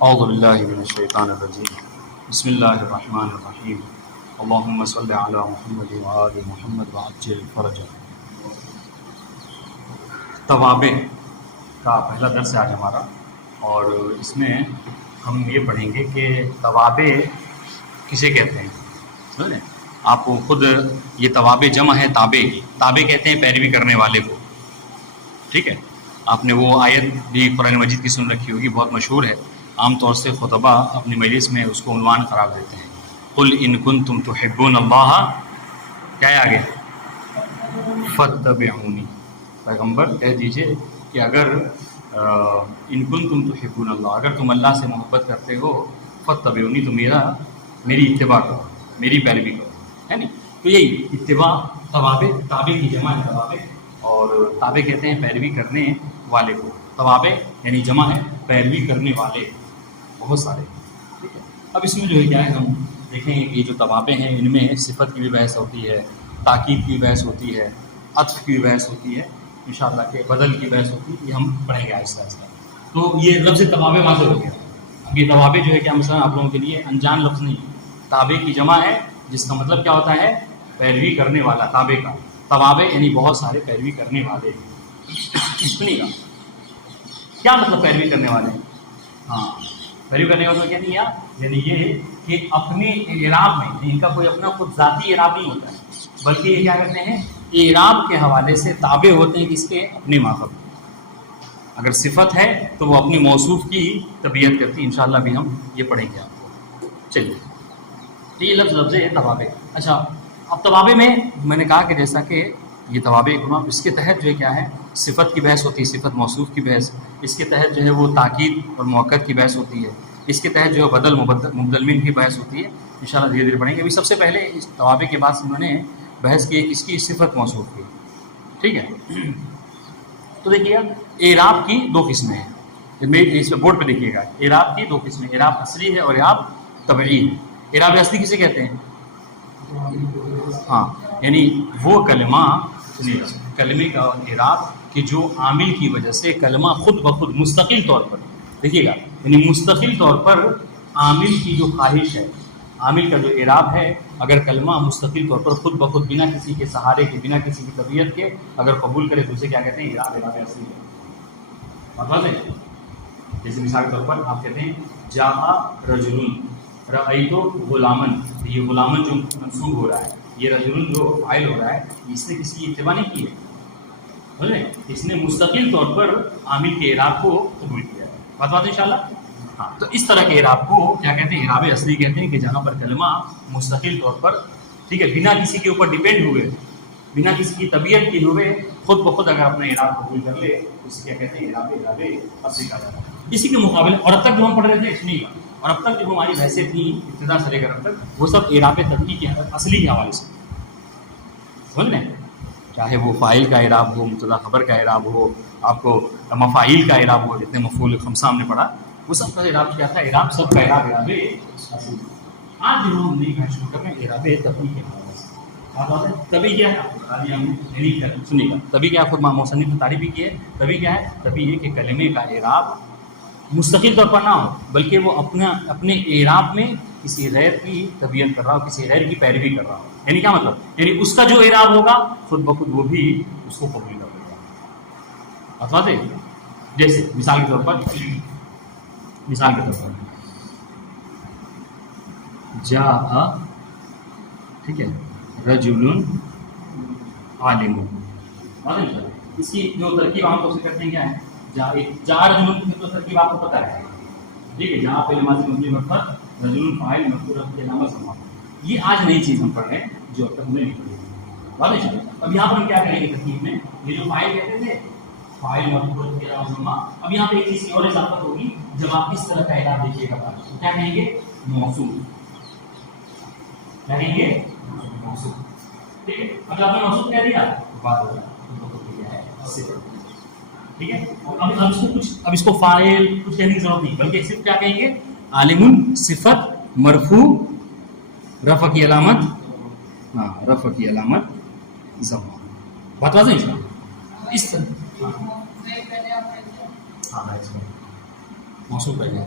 اعوذ باللہ من الشیطان الرجیم بسم اللہ الرحمن الرحیم اللہم صلی علی محمد وآل محمد وعجل فرجہ۔ توابع کا پہلا درس ہے آج ہمارا، اور اس میں ہم یہ پڑھیں گے کہ توابع کسے کہتے ہیں۔ سمجھ رہے ہیں آپ کو خود، یہ توابع جمع ہے تابع کی۔ تابع کہتے ہیں پیروی کرنے والے کو، ٹھیک ہے۔ آپ نے وہ آیت بھی قرآن مجید کی سن رکھی ہوگی، بہت مشہور ہے۔ عام طور سے خطبہ اپنی مجلس میں اس کو عنوان قرار دیتے ہیں، قل ان کنتم تحبون اللہ، کیا ہے آگے، فاتبعونی، پیغمبر کہہ دیجئے کہ اگر ان کنتم تحبون اللہ، اگر تم اللہ سے محبت کرتے ہو، فاتبعونی، تو میری اتباع کرو، میری پیروی کرو، ہے نا۔ تو یہی اتباع توابع، تابع کی جمع ہے توابع، اور تابع کہتے ہیں پیروی کرنے والے کو۔ توابع یعنی جمع ہے پیروی کرنے والے، بہت سارے، ٹھیک ہے۔ اب اس میں جو ہے کیا ہے، ہم دیکھیں گے کہ جو توابع ہیں ان میں صفت کی بھی بحث ہوتی ہے، تاکید کی بحث ہوتی ہے، عطف کی بحث ہوتی ہے، انشاءاللہ کہ بدل کی بحث ہوتی ہے، یہ ہم پڑھیں گے آہستہ آہستہ۔ تو یہ لفظ توابع واضح ہو گیا۔ اب یہ توابع جو ہے کیا مثلا آپ لوگوں کے لیے انجان لفظ نہیں، تابع کی جمع ہے جس کا مطلب کیا ہوتا ہے، پیروی کرنے والا، تابع کا۔ توابع یعنی بہت سارے پیروی کرنے والے۔ سنیے گا کیا مطلب پیروی کرنے والے، ہاں پیروی کرنے والا کیا نہیں، یعنی یہ کہ اپنے اعراب میں ان کا کوئی اپنا خود ذاتی اعراب نہیں ہوتا ہے، بلکہ یہ کیا کرتے ہیں، اعراب کے حوالے سے تابع ہوتے ہیں کس کے، اپنے ماخذ۔ اگر صفت ہے تو وہ اپنی موصوف کی تبعیت کرتی ہے، انشاءاللہ بھی ہم یہ پڑھیں گے آپ کو۔ چلیے، تو یہ لفظ ہے توابع۔ اچھا، اب توابع میں نے کہا کہ جیسا کہ یہ توابع گناہ، اس کے تحت جو ہے کیا ہے، صفت کی بحث ہوتی ہے، صفت موصوف کی بحث، اس کے تحت جو ہے وہ تاکید اور موقت کی بحث ہوتی ہے، اس کے تحت جو ہے بدل مبدل من کی بحث ہوتی ہے، انشاءاللہ دھیرے دھیرے پڑھیں گے۔ ابھی سب سے پہلے اس توابع کے بعد انہوں نے بحث کی کس کی، صفت موصوف کی، ٹھیک ہے۔ تو دیکھیے اعراب کی دو قسمیں ہیں، اس بورڈ پہ دیکھیے گا، اعراب کی دو قسمیں، اعراب اصلی ہے اور اعراب طبعی ہے۔ اعراب اصلی کسے کہتے ہیں، ہاں یعنی وہ کلمے کا اعراب کہ جو عامل کی وجہ سے کلمہ خود بخود مستقل طور پر، دیکھیے گا یعنی مستقل طور پر عامل کی جو خواہش ہے، عامل کا جو اعراب ہے، اگر کلمہ مستقل طور پر خود بخود بنا کسی کے سہارے کے، بنا کسی کی طبیعت کے اگر قبول کرے تو اسے کیا کہتے ہیں، اعراب اصلی ہے۔ مطلب ہے جیسے مثال کے طور پر آپ کہتے ہیں جاء رجل رأیت غلامن، یہ غلامن جو منصوب ہو رہا ہے، یہ رجل جو فاعل ہو رہا ہے، اس نے کسی کی اتباع نہیں کی ہے، سمجھے، اس نے مستقل طور پر عامل کے اعراب کو قبول کیا ہے۔ بات انشاءاللہ، ہاں۔ تو اس طرح کے اعراب کو کیا کہتے ہیں، اعراب اصلی کہتے ہیں، کہ جہاں پر کلمہ مستقل طور پر، ٹھیک ہے، بنا کسی کے اوپر ڈیپینڈ ہوئے، بنا کسی کی طبیعت کے ہوئے خود بخود اگر اپنا اعراب قبول کر لے، اسے کیا کہتے ہیں، اعراب اصلی کہا جاتا ہے۔ اسی کے مقابلے، اور اب تک جو ہم پڑھ رہے تھے سنیے گا، اور اب تک جو ہماری بحثیں تھیں ابتدا سے لے کر اب تک، وہ سب اعراب طبعی کے اصلی کے حوالے سے، سمجھ لیں، چاہے وہ فاعل کا اعراب ہو، مبتدا خبر کا اعراب ہو، آپ کو مفاعیل کا اعراب ہو، جتنے مفعول خمسہ ہم نے پڑھا، وہ سب کا اعراب کیا تھا، اعراب سب کا اعراب اصلی۔ آج جو ہم نئی بحث شروع کر رہے ہیں اعراب طبعی کے حوالے سے۔ طبعی کیا ہے، آپ کو بتا دیا ہم نے، سنیے گا، طبعی کیا، خود مصنف نے تعریف بھی کی ہے، طبعی کیا ہے، طبعی یہ کہ کلمے کا اعراب مستقل طور پر نہ ہو، بلکہ وہ اپنے اعراب میں کسی غیر کی طبیعت کر رہا ہو، کسی غیر کی پیروی کر رہا ہو۔ یعنی کیا مطلب، یعنی اس کا جو اعراب ہوگا خود بخود وہ بھی اس کو قبول کر لے گا۔ بات ہے، جیسے مثال کے طور پر جاء، ٹھیک ہے، رجل عالم، اس کی جو ترکیب عام طور سے کرتے ہیں کیا ہے، جاء رجل کی تو ترکیب آپ کو پتہ ہے، ٹھیک ہے، جہاں پہلے ماضی مبنی مرفوع، رجل فاعل مرفوع کے علامہ ضمہ۔ یہ آج نئی چیز ہم پڑھ رہے ہیں جو اب تک ہم نے نہیں پڑھی۔ واضح ہے؟ اب یہاں پر ہم کیا کریں گے ترکیب میں، یہ جو فاعل کہتے تھے، فاعل مرفوع کے علامہ ضمہ، اب یہاں پہ ایک چیز کی اور اضافت ہوگی، جب آپ اس طرح کا اعراب دیکھیے گا تو کیا کہیں گے، موصوف، کیا کہیں گے، موصوف، ٹھیک ہے۔ اب آپ نے موصوف کہہ دیا تو بات ہو گئی، ٹھیک ہے۔ اب اس کو فاعل کچھ کہنے کی ضرورت نہیں، بلکہ صرف کیا کہیں گے، عالم صفت مرفوع، رفع کی علامت، ہاں رفع کی علامت ضمہ۔ بات واضح ہے اس طرح، ہاں موصوف رہ جائے،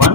1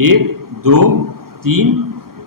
1 2 3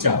4।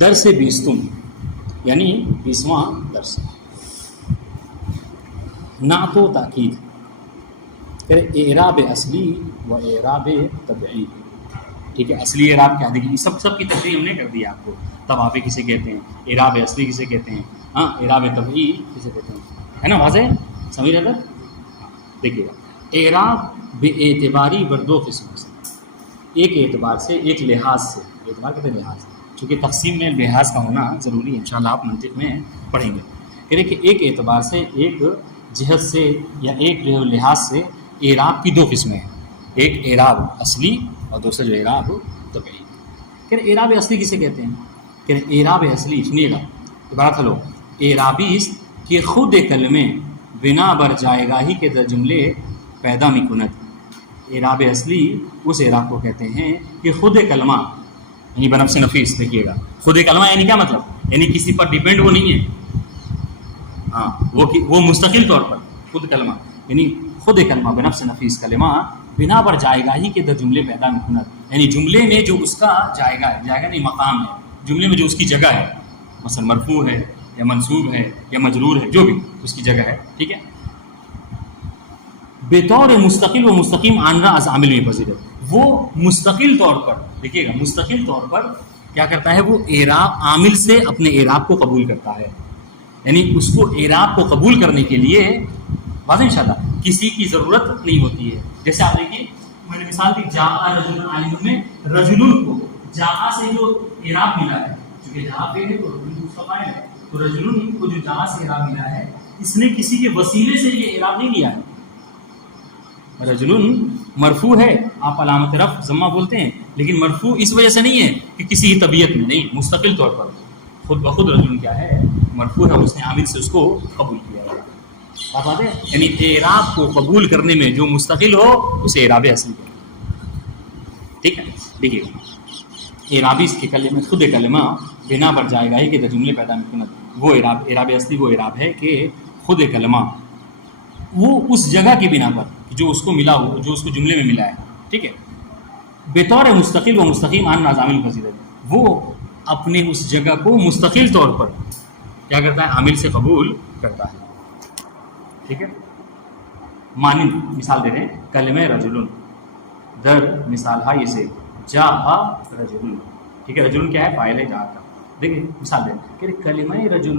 درس بیستم یعنی 20واں درس. نعت و تاکید کہ اعراب اصلی و اعراب طبعی. ٹھیک ہے, اصلی اعراب کیا دیکھیے سب کی تشریح ہم نے کر دی آپ کو. طوابع کسے کہتے ہیں, اعراب اصلی کسے کہتے ہیں, ہاں اعراب طبعی کسے کہتے ہیں, ہے نا واضح سمجھ رہے تھا. دیکھیے گا اعراب بے اعتباری بر دو قسم سے, ایک اعتبار سے ایک لحاظ سے. اعتبار کہتے ہیں لحاظ, چونکہ تقسیم میں لحاظ کا ہونا ضروری ہے, انشاءاللہ آپ منطق میں پڑھیں گے. کہ دیکھیے ایک اعتبار سے ایک جہت سے یا ایک لحاظ سے اعراب کی دو قسمیں ہیں, ایک اعراب اصلی اور دوسرا جو اعراب طبعی. کہ اعراب اصلی کسے کہتے ہیں, کہ اعراب اصلی سنیے گا عبارت لو, اعرابی است کہ خود کلمے بنا بر جائے گاہی کے در جملے پیدا می کند. اعراب اصلی اس اعراب کو کہتے ہیں کہ خود کلمہ یعنی بنفس نفیس. دیکھیے گا خود کلمہ یعنی کیا مطلب, یعنی کسی پر ڈیپینڈ وہ نہیں ہے, ہاں وہ مستقل طور پر خود کلمہ یعنی خود کلمہ بنفس نفیس کلمہ بنا پر جائے گاہی کے در جملے پیدا می کند. یعنی جملے میں جو اس کا جائے گا نہیں مقام ہے, جملے میں جو اس کی جگہ ہے, مثلا مرفوع ہے یا منصوب ہے یا مجرور ہے, جو بھی اس کی جگہ ہے. ٹھیک ہے, بطور مستقل و مستقیم آنرا از عامل میں پذیرت. وہ مستقل طور پر, دیکھیے گا مستقل طور پر کیا کرتا ہے, وہ اعراب عامل سے اپنے اعراب کو قبول کرتا ہے. یعنی اس کو اعراب کو قبول کرنے کے لیے واضح انشاءاللہ کسی کی ضرورت نہیں ہوتی ہے. جیسے آپ دیکھیے میں نے مثال دی جاء رجل عالم میں رجل کو جاء سے جو اعراب ملا ہے, چونکہ جاء پہ ہے تو رجل اس کا فاعل ہے, تو رجل کو جو جاء سے اعراب ملا ہے اس نے کسی کے وسیلے سے یہ اعراب نہیں لیا ہے. رجل مرفوع ہے, آپ علامت رفع ضمہ بولتے ہیں, لیکن مرفوع اس وجہ سے نہیں ہے کہ کسی کی طبیعت میں نہیں, مستقل طور پر خود بخود رجل کیا ہے مرفوع ہے, اس نے عامل سے اس کو قبول کیا ہے. بات ہے, یعنی اعراب کو قبول کرنے میں جو مستقل ہو اسے اعراب اصلی کہتے ہیں. ٹھیک ہے, دیکھیے اعرابی اس کے کلمہ خود کلمہ بنا پر جائے گا ہی کہ جملے پیدا میں کند. وہ اعراب اصلی وہ اعراب ہے کہ خود کلمہ وہ اس جگہ کی بنا پر جو اس کو ملا ہو, جو اس کو جملے میں ملا ہے. ٹھیک ہے, بطور مستقل و مستقیم عن عامل پذیرت, وہ اپنے اس جگہ کو مستقل طور پر کیا کرتا ہے, عامل سے قبول کرتا ہے. ٹھیک ہے, مانند مثال دے رہے ہیں کلمہ رجل در مثال ہے یہ سے جاء رجل. ٹھیک ہے, رجل کیا ہے, فاعل ہے جاء کا. دیکھیں مثال دیں کہ کلمہ رجل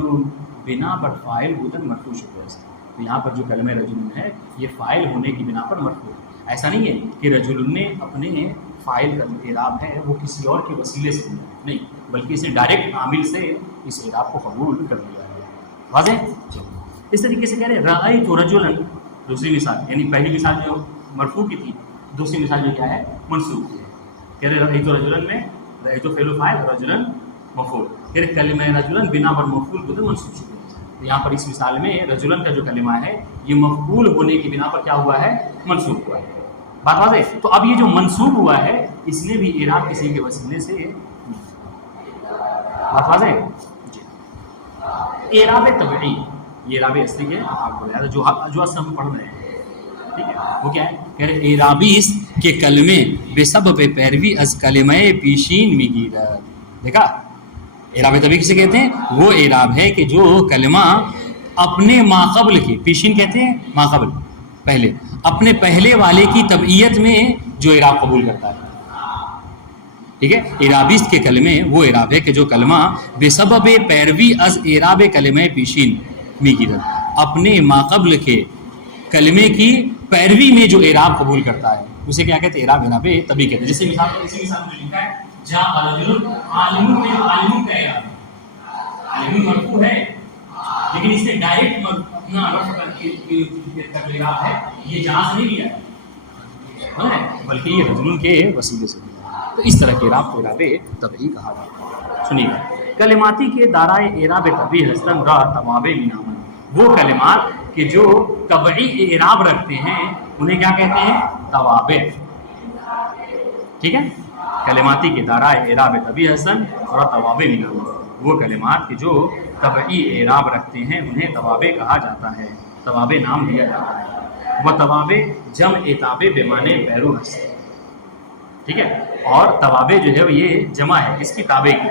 بنا پر فاعل بودن مرفوع شکر ہے. یہاں پر جو کلمہ رجل ہے یہ فاعل ہونے کی بنا پر مرفوع ہے. ایسا نہیں ہے کہ رجل نے اپنے فاعل کا جو اعراب ہے وہ کسی اور کے وسیلے سے نہیں, بلکہ اس نے ڈائریکٹ عامل سے اس اعراب کو قبول کر لیا ہے. واضح. اس طریقے سے کہہ رہے رأیت رجلا, دوسری مثال یعنی پہلی مثال جو مرفوع کی تھی, دوسری مثال جو کیا ہے منصوب کی ہے. کہہ رہے رأیت رجلا میں رأیت فعل و فاعل رجلا مفعول, کہہ رہے کلمہ رجلا بنا پر مفعول کو تو منصوب شکر. یہاں پر اس مثال میں رجلن کا جو کلمہ ہے یہ مفعول ہونے کی بنا پر کیا ہوا ہے, منصوب ہوا ہے. بات واضح. تو اب یہ جو منصوب ہوا ہے اس نے بھی اعراب کسی کے وسیلے سے, بات واضح ہے جی. اعراب طبعی یہ اعراب اصلی ہے, آپ کو یاد ہے جو اصل ہم پڑھ رہے ہیں. ٹھیک ہے, وہ کیا ہے, کہہ رہے اعرابی اس کے کلمے بے سبب پیروی از کلمہ پیشین میں گیرد. دیکھا اعراب طبعی کسے کہتے ہیں, وہ اعراب ہے کہ جو کلمہ اپنے ماقبل کے, پیشین کہتے ہیں ماقبل پہلے, اپنے پہلے والے کی تبعیت میں جو اعراب قبول کرتا ہے. ٹھیک ہے, اعرابیست کے کلمے وہ اعراب ہے کہ جو کلمہ بے سبب پیروی از اعراب کلمہ پیشین میں گیرد, اپنے ماقبل کے کلمے کی پیروی میں جو اعراب قبول کرتا ہے اسے کیا کہتے ہیں, اعراب طبعی کہتے ہیں. جیسے مثال اسی مثال میں لکھا ہے جاء رجل عالم میں عالم کا اعراب, عالم مرفوع ہے لیکن اس نے ڈائریکٹ اپنا رفع کا اعراب ہے یہ جہاں سے نہیں لیا ہے, بلکہ یہ رجل کے وسیلے سے. تو اس طرح کے اعراب کو اعراب طبعی کہا جاتا ہے. سنیے کلماتی کے دارائے اعراب طبعی ہستن را طوابع منامن, وہ کلمات کہ جو طبعی اعراب رکھتے ہیں انہیں کیا کہتے ہیں, طوابع. ٹھیک ہے, کلماتی کے دارائے اعراب طبعی حسن اور طوابع منامن, وہ کلمات کہ جو طبعی اعراب رکھتے ہیں انہیں طوابع کہا جاتا ہے, طوابع نام دیا جاتا ہے. وہ طوابع جمع تابع بمانے پیرو ہست. ٹھیک ہے, اور طوابع جو ہے وہ یہ جمع ہے اس کی تابع کی.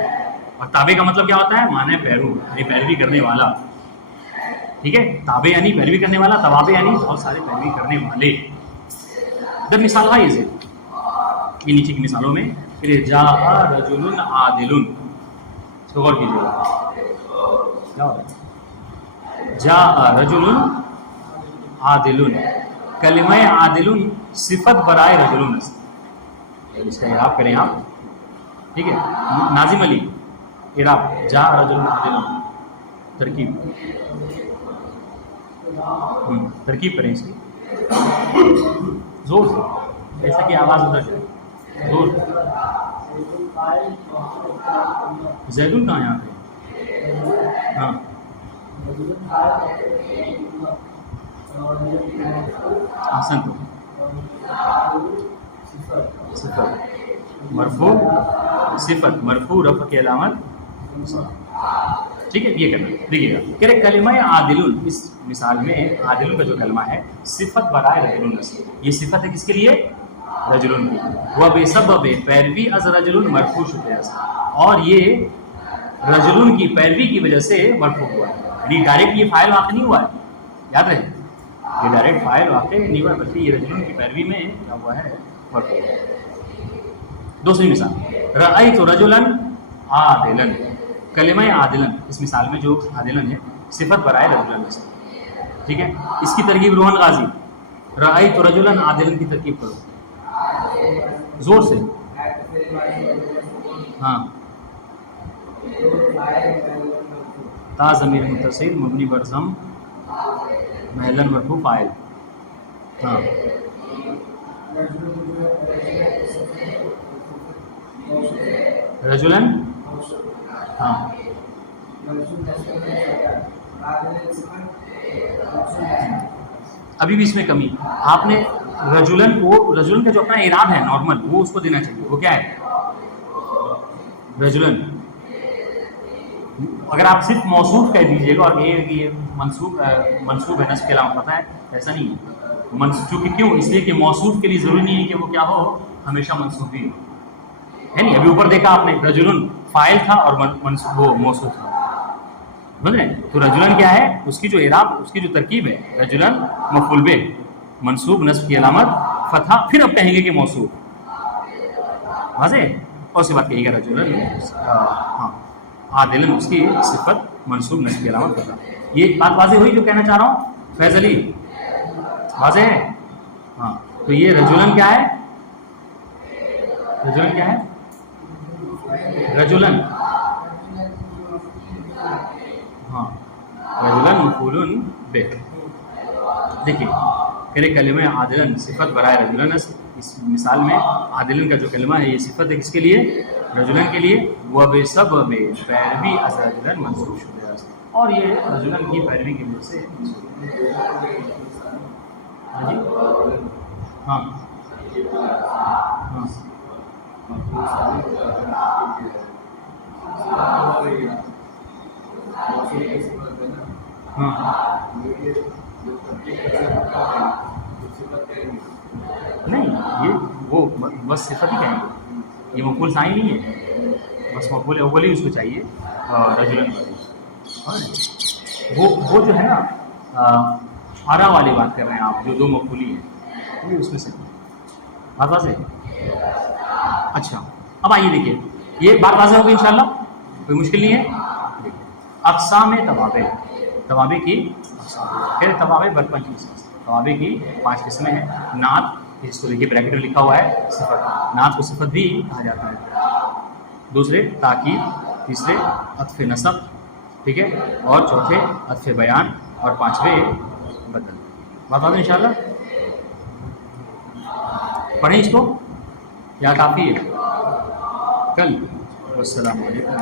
اور تابع کا مطلب کیا ہوتا ہے؟ معنی پیرو، یعنی پیروی کرنے والا. ٹھیک ہے، تابع یعنی پیروی کرنے والا، توابع یعنی بہت سارے پیروی کرنے والے. ادھر مثال غائز ہے یہ نیچے کی مثالوں میں. پھر جاء رجل عادل، اس کو غور کیجیے کیا ہوتا ہے. جاء رجل عادل، کلمہ عادل صفت برائے رجل، اس کا اعراب کریں آپ. ٹھیک ہے، ناظم علی اعراب جاء رجل عادل، ترکیب ترکیب کریں اس کی زور سے، جیسا کہ آواز ادھر جائے زور. زیدن کہاں یہاں پہ؟ ہاں احسن تو صفت مرفوع، صفت مرفوع رفع کی علامت. ٹھیک ہے، یہ کرنا. دیکھیے گا کہ کلمہ عادل، اس مثال میں عادل کا جو کلمہ ہے صفت برائے رجل، یہ صفت ہے کس کے لیے؟ رجل کی. وہ بے سبب پیروی از رجل مرفوع شدہ، اور یہ رجل کی پیروی کی وجہ سے مرفوع ہوا ہے. یعنی ڈائریکٹ یہ فاعل واقع نہیں ہوا ہے، یاد رہے یہ ڈائریکٹ فاعل واقع نہیں ہوا ہے، بلکہ یہ رجل کی پیروی میں کیا ہوا ہے؟ مرفوع. دوسری مثال رأیت رجلا عادلا، کلمہ عادلا اس مثال میں جو عادلا ہے صفت برائے رجلا. ٹھیک ہے، اس کی ترکیب روحن غازی رأیت رجلا عادلا کی ترکیب کرو زور سے. ہاں تا ضمیر متصل مبنی بر ضم محلا مرفوع فاعل. ہاں رجلا، ہاں ابھی بھی اس میں کمی. آپ نے رجلن کو، رجلن کا جو اپنا اعراب ہے نارمل وہ اس کو دینا چاہیے. وہ کیا ہے؟ رجلن. اگر آپ صرف موصوف کہہ دیجیے گا اور یہ منصوب ہے نصب کے علاوہ، پتہ ہے ایسا نہیں ہے. چونکہ کیوں؟ اس لیے کہ موصوف کے لیے ضروری نہیں ہے کہ وہ کیا ہو، ہمیشہ منصوب ہی ہو. ہے نہیں، ابھی اوپر دیکھا آپ نے رجلن فاعل تھا اور وہ موصوف تھا. سمجھ رہے ہیں؟ تو رجلن کیا ہے؟ اس کی جو اعراب، اس کی جو ترکیب ہے رجلن مفعول بہ منصوب نصب کی علامت فتحہ، پھر اب کہیں گے کہ موصوف. واضح؟ اور سی بات کہیے گا رجلن ہاں عادلن اس کی صفت منصوب نصب کی علامت فتحہ. یہ بات واضح ہوئی جو کہنا چاہ رہا ہوں فیض علی؟ واضح ہے؟ ہاں تو یہ رجلن کیا ہے؟ رجلن کیا ہے؟ رجلن ہاں رجلن مفعول بہ. دیکھیے کہ کلمہ عادلن صفت برائے رجلن، اس مثال میں عادلن کا جو کلمہ ہے یہ صفت ہے کس کے لیے؟ رجلن کے لیے. وہ بے سبب پیروی از رجلن منصوب شدہ، اور یہ رجلن کی پیروی کی وجہ سے. ہاں جی ہاں ہاں نہیں، یہ وہ بس صفت ہی کہیں گے، یہ مفعول ثانی نہیں ہے، بس مفعول اول ہی اس کو چاہیے رجلن والی. وہ جو ہے نا آرا والی بات کر رہے ہیں آپ، جو دو مفعولی ہیں یہ اس میں سے بات واضح. اچھا اب آئیے دیکھیے یہ بات واضح ہوگی انشاءاللہ، کوئی مشکل نہیں ہے. اقسام توابع، توابع کی پھر توابع برپن کی، توابع کی 5 قسمیں ہیں. نعت، جس کو دیکھیے بریکٹ میں لکھا ہوا ہے صفت، نعت کو صفت بھی کہا جاتا ہے. دوسرے تاکید، تیسرے عطف نصب، ٹھیک ہے، اور چوتھے عطف بیان، اور 5ویں بدل. بات بات انشاءاللہ پڑھیں اس کو یا کافی ہے کل. والسلام علیکم.